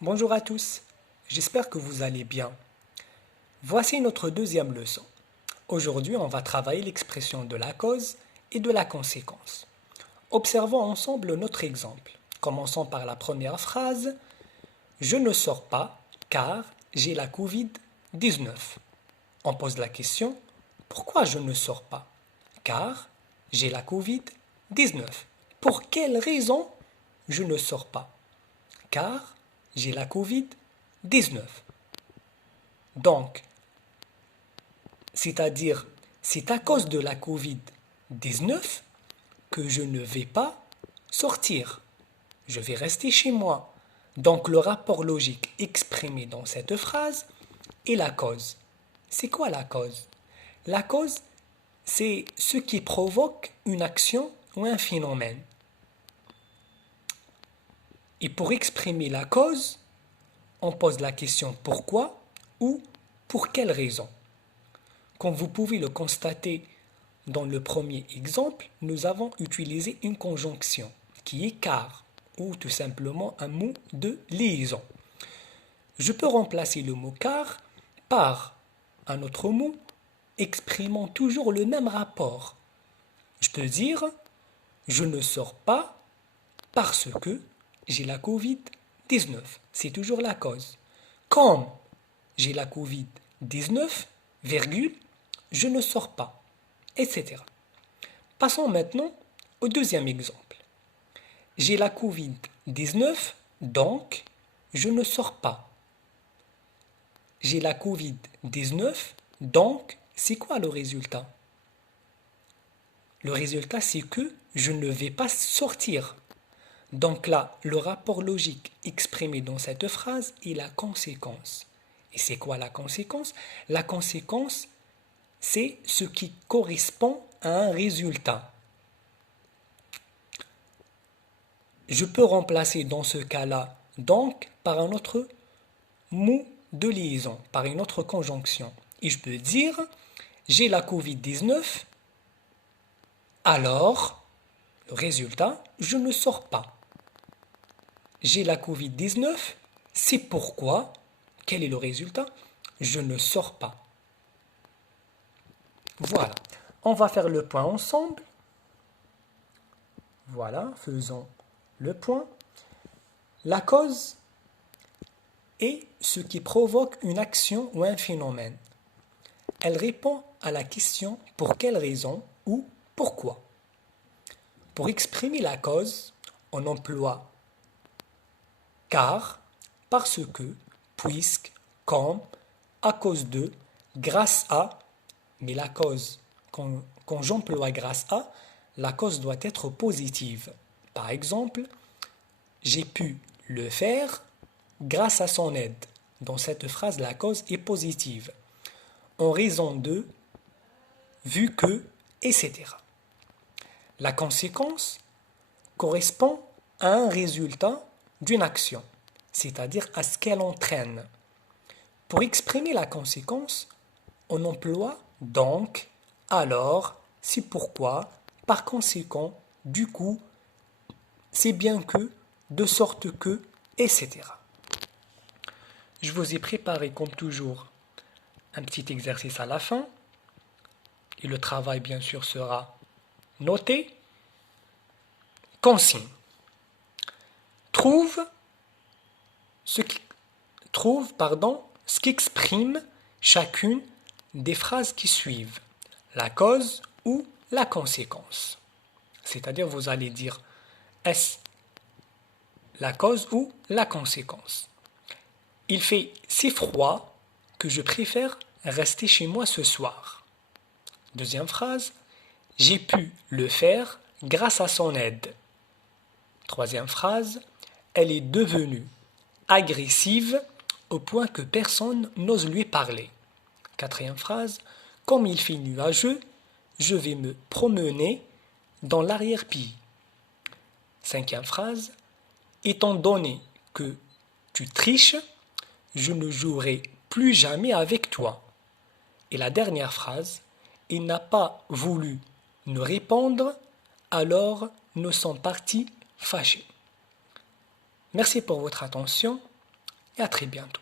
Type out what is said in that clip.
Bonjour à tous, j'espère que vous allez bien. Voici notre deuxième leçon. Aujourd'hui, on va travailler l'expression de la cause et de la conséquence. Observons ensemble notre exemple. Commençons par la première phrase. Je ne sors pas car j'ai la Covid-19. On pose la question, pourquoi je ne sors pas? Car j'ai la Covid-19. Pour quelle raison je ne sors pas? Car j'ai la Covid-19. Donc, c'est-à-dire, c'est à cause de la Covid-19 que je ne vais pas sortir. Je vais rester chez moi. Donc, le rapport logique exprimé dans cette phrase est la cause. C'est quoi la cause? La cause, c'est ce qui provoque une action ou un phénomène. Et pour exprimer la cause, on pose la question pourquoi ou pour quelle raison. Comme vous pouvez le constater dans le premier exemple, nous avons utilisé une conjonction qui est car ou tout simplement un mot de liaison. Je peux remplacer le mot car par un autre mot exprimant toujours le même rapport. Je peux dire je ne sors pas parce que j'ai la Covid-19. C'est toujours la cause. Comme j'ai la Covid-19, virgule, je ne sors pas, etc. Passons maintenant au deuxième exemple. J'ai la Covid-19, donc je ne sors pas. J'ai la Covid-19, donc c'est quoi le résultat? Le résultat, c'est que je ne vais pas sortir. Donc là, le rapport logique exprimé dans cette phrase est la conséquence. Et c'est quoi la conséquence? La conséquence, c'est ce qui correspond à un résultat. Je peux remplacer dans ce cas-là donc par un autre mot de liaison, par une autre conjonction. Et je peux dire j'ai la Covid-19, alors le résultat, je ne sors pas. J'ai la Covid-19, c'est pourquoi, quel est le résultat? Je ne sors pas. Voilà, on va faire le point ensemble. Voilà, faisons le point. La cause est ce qui provoque une action ou un phénomène. Elle répond à la question pour quelle raison ou pourquoi. Pour exprimer la cause, on emploie car, parce que, puisque, comme, à cause de, grâce à, mais la cause, quand j'emploie grâce à, la cause doit être positive. Par exemple, j'ai pu le faire grâce à son aide. Dans cette phrase, la cause est positive. En raison de, vu que, etc. La conséquence correspond à un résultat d'une action, c'est-à-dire à ce qu'elle entraîne. Pour exprimer la conséquence, on emploie donc, alors, c'est pourquoi, par conséquent, du coup, c'est bien que, de sorte que, etc. Je vous ai préparé, comme toujours, un petit exercice à la fin. Et le travail, bien sûr, sera noté. Consigne. Trouve ce qui exprime chacune des phrases qui suivent, la cause ou la conséquence. C'est-à-dire, vous allez dire est-ce la cause ou la conséquence. Il fait si froid que je préfère rester chez moi ce soir. Deuxième phrase, j'ai pu le faire grâce à son aide. Troisième phrase, elle est devenue agressive au point que personne n'ose lui parler. Quatrième phrase, comme il fait nuageux, je vais me promener dans l'arrière-pays. Cinquième phrase, étant donné que tu triches, je ne jouerai plus jamais avec toi. Et la dernière phrase, il n'a pas voulu nous répondre, alors nous sommes partis fâchés. Merci pour votre attention. et à très bientôt.